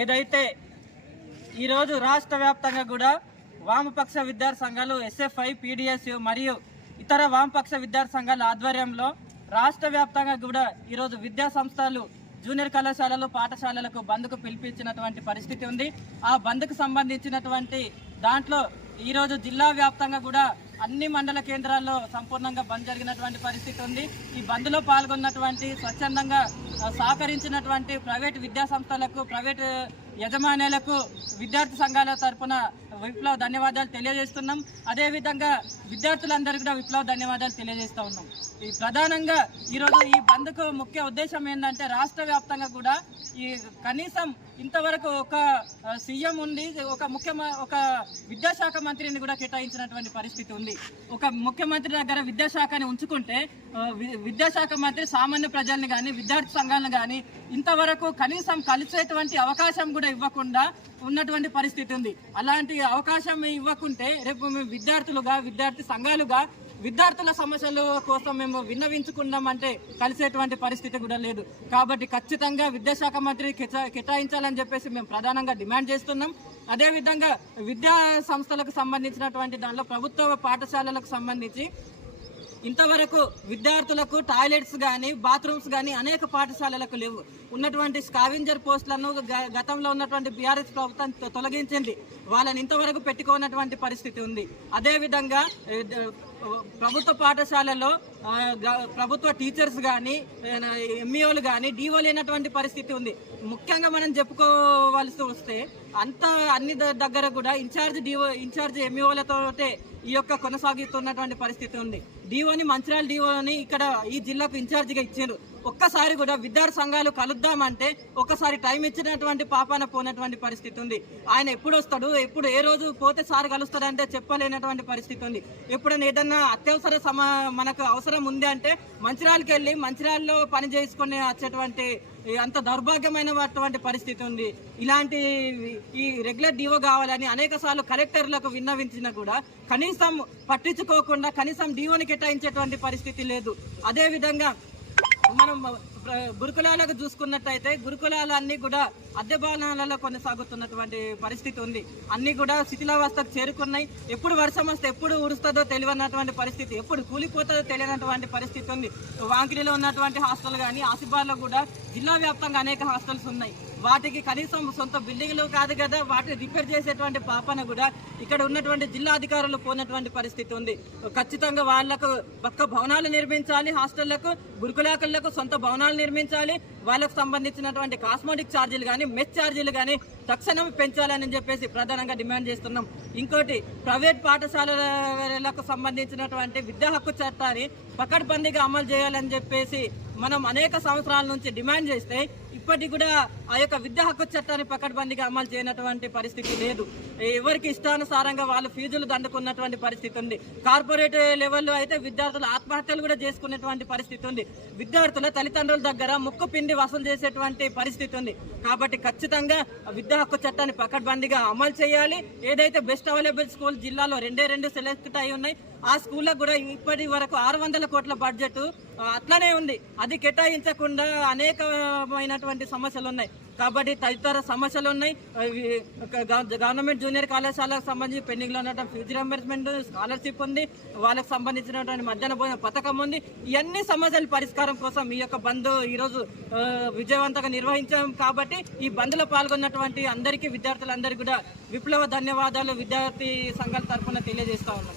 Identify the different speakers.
Speaker 1: ఏదైతే ఈరోజు రాష్ట్ర వ్యాప్తంగా కూడా వామపక్ష విద్యార్థి సంఘాలు ఎస్ఎఫ్ఐ పీడిఎస్యు మరియు ఇతర వామపక్ష విద్యార్థి సంఘాల ఆధ్వర్యంలో రాష్ట్ర వ్యాప్తంగా కూడా ఈరోజు విద్యా సంస్థలు జూనియర్ కళాశాలలు పాఠశాలలకు బంద్కు పిలిపించినటువంటి పరిస్థితి ఉంది. ఆ బంద్కు సంబంధించినటువంటి దాంట్లో ఈరోజు జిల్లా వ్యాప్తంగా కూడా అన్ని మండల కేంద్రాల్లో సంపూర్ణంగా బంద్ జరిగినటువంటి పరిస్థితి ఉంది. ఈ బంద్లో పాల్గొన్నటువంటి స్వచ్ఛందంగా సహకరించినటువంటి ప్రైవేట్ విద్యా సంస్థలకు ప్రైవేట్ యజమానులకు విద్యార్థి సంఘాల తరపున విప్లవ ధన్యవాదాలు తెలియజేస్తున్నాం. అదేవిధంగా విద్యార్థులందరికీ కూడా విప్లవ ధన్యవాదాలు తెలియజేస్తూ ఉన్నాం. ఈ ప్రధానంగా ఈరోజు ఈ బంద్కు ముఖ్య ఉద్దేశం ఏంటంటే రాష్ట్ర వ్యాప్తంగా కూడా ఈ కనీసం ఇంతవరకు ఒక సీఎం ఉండి ఒక ముఖ్య ఒక విద్యాశాఖ మంత్రిని కూడా కేటాయించినటువంటి పరిస్థితి ఉంది. ఒక ముఖ్యమంత్రి దగ్గర విద్యాశాఖని ఉంచుకుంటే వి- విద్యాశాఖ మంత్రి సామాన్య ప్రజల్ని కానీ విద్యార్థి సంఘాలను కానీ ఇంతవరకు కనీసం కలిసేటువంటి అవకాశం కూడా ఇవ్వకుండా ఉన్నటువంటి పరిస్థితి ఉంది. అలాంటి అవకాశం ఇవ్వకుంటే రేపు మేము విద్యార్థులుగా విద్యార్థి సంఘాలుగా విద్యార్థుల సమస్యల కోసం మేము విన్నవించుకున్నామంటే కలిసేటువంటి పరిస్థితి కూడా లేదు. కాబట్టి ఖచ్చితంగా విద్యాశాఖ మంత్రి కేటాయించాలని చెప్పేసి మేము ప్రధానంగా డిమాండ్ చేస్తున్నాం. అదేవిధంగా విద్యా సంస్థలకు సంబంధించినటువంటి దాంట్లో ప్రభుత్వ పాఠశాలలకు సంబంధించి ఇంతవరకు విద్యార్థులకు టాయిలెట్స్ కానీ బాత్రూమ్స్ కానీ అనేక పాఠశాలలకు లేవు. ఉన్నటువంటి స్కావెంజర్ పోస్టులను గతంలో ఉన్నటువంటి బీఆర్ఎస్ ప్రభుత్వం తొలగించింది. వాళ్ళని ఇంతవరకు పెట్టుకున్నటువంటి పరిస్థితి ఉంది. అదేవిధంగా ప్రభుత్వ పాఠశాలలో ప్రభుత్వ టీచర్స్ కానీ ఎంఈఓలు కానీ డీఓ లేనటువంటి పరిస్థితి ఉంది. ముఖ్యంగా మనం చెప్పుకోవాల్సి వస్తే అంత అన్ని ద- దగ్గర కూడా ఇన్ఛార్జ్ డిఓ ఇన్ఛార్జ్ ఎంఈఓలతోటే ఈ యొక్క కొనసాగుతున్నటువంటి పరిస్థితి ఉంది. డిఓని మంచిర్యాల డిఓని ఇక్కడ ఈ జిల్లాకు ఇన్ఛార్జిగా ఇచ్చారు. ఒక్కసారి కూడా విద్యార్థి సంఘాలు కలుద్దామంటే ఒక్కసారి టైం ఇచ్చినటువంటి పాపాన పోనటువంటి పరిస్థితి ఉంది. ఆయన ఎప్పుడు వస్తాడు? ఎప్పుడు ఏ రోజు పోతే సార్ కలుస్తాడంటే చెప్పలేనటువంటి పరిస్థితి ఉంది. ఎప్పుడైనా ఏదన్నా అత్యవసర సమ మనకు అవసరం ఉంది అంటే మంచిర్యాలకి వెళ్ళి మంచిర్యాలలో పని చేసుకొని వచ్చేటువంటి అంత దౌర్భాగ్యమైనటువంటి పరిస్థితి ఉంది. ఇలాంటి ఈ రెగ్యులర్ డివో కావాలని అనేక సార్లు కలెక్టర్లకు విన్నవించినా కూడా కనీసం పట్టించుకోకుండా కనీసం డివోని కేటాయించేటువంటి పరిస్థితి లేదు. అదేవిధంగా మనం గురుకులాలకు చూసుకున్నట్టయితే గురుకులాలు అన్నీ కూడా అద్దె భవనాలలో కొనసాగుతున్నటువంటి పరిస్థితి ఉంది. అన్నీ కూడా శిథిలావస్థకు చేరుకున్నాయి. ఎప్పుడు వర్షం వస్తే ఎప్పుడు ఉరుస్తుందో తెలియనటువంటి పరిస్థితి ఎప్పుడు కూలిపోతుందో తెలియనటువంటి పరిస్థితి ఉంది. వాంకిడిలో ఉన్నటువంటి హాస్టల్ కానీ ఆసిబార్లో కూడా జిల్లా వ్యాప్తంగా అనేక హాస్టల్స్ ఉన్నాయి. వాటికి కనీసం సొంత బిల్డింగ్లు కాదు కదా వాటిని రిపేర్ చేసేటువంటి పాపన కూడా ఇక్కడ ఉన్నటువంటి జిల్లా అధికారులు పోయినటువంటి పరిస్థితి ఉంది. ఖచ్చితంగా వాళ్ళకు పక్క భవనాలు నిర్మించాలి హాస్టళ్ళకు గురుకులాకులకు సొంత భవనాలు నిర్మించాలి వాళ్ళకు సంబంధించినటువంటి కాస్మోటిక్ ఛార్జీలు కానీ మెస్ ఛార్జీలు కానీ తక్షణం పెంచాలని చెప్పేసి ప్రధానంగా డిమాండ్ చేస్తున్నాం. ఇంకోటి ప్రైవేట్ పాఠశాలలకు సంబంధించినటువంటి విద్యా హక్కు చట్టాన్ని పకడ్బందీగా అమలు చేయాలని చెప్పేసి మనం అనేక సంవత్సరాల నుంచి డిమాండ్ చేస్తే ఇప్పటికి కూడా ఆ యొక్క విద్యా హక్కు చట్టాన్ని పకడ్బందీగా అమలు చేయనటువంటి పరిస్థితి లేదు. ఎవరికి ఇష్టానుసారంగా వాళ్ళు ఫీజులు దండుకున్నటువంటి పరిస్థితి ఉంది. కార్పొరేట్ లెవెల్లో అయితే విద్యార్థులు ఆత్మహత్యలు కూడా చేసుకునేటువంటి పరిస్థితి ఉంది. విద్యార్థుల తల్లిదండ్రుల దగ్గర ముక్కు పిండి వసూలు చేసేటువంటి పరిస్థితి ఉంది. కాబట్టి ఖచ్చితంగా విద్యా హక్కు చట్టాన్ని పకడ్బందీగా అమలు చేయాలి. ఏదైతే బెస్ట్ అవైలబుల్ స్కూల్ జిల్లాలో రెండే రెండు సెలెక్ట్ అయి ఉన్నాయి ఆ స్కూళ్ళకు కూడా ఇప్పటి వరకు ఆరు వందల కోట్ల బడ్జెట్ అట్లనే ఉంది. అది కేటాయించకుండా అనేకమైనటువంటి సమస్యలు ఉన్నాయి కాబట్టి తదితర సమస్యలు ఉన్నాయి గవర్నమెంట్ జూనియర్ కళాశాలకు సంబంధించి పెండింగ్లో ఉన్నటువంటి ఫీజు రింబర్స్మెంట్ స్కాలర్షిప్ ఉంది. వాళ్ళకి సంబంధించినటువంటి మధ్యాహ్న భోజన పథకం ఉంది. ఇవన్నీ సమస్యల పరిష్కారం కోసం ఈ యొక్క బంద్ ఈరోజు విజయవంతంగా నిర్వహించాం కాబట్టి ఈ బంద్లో పాల్గొన్నటువంటి అందరికీ విద్యార్థులందరికీ కూడా విప్లవ ధన్యవాదాలు విద్యార్థి సంఘాల తరఫున తెలియజేస్తా ఉన్నాం.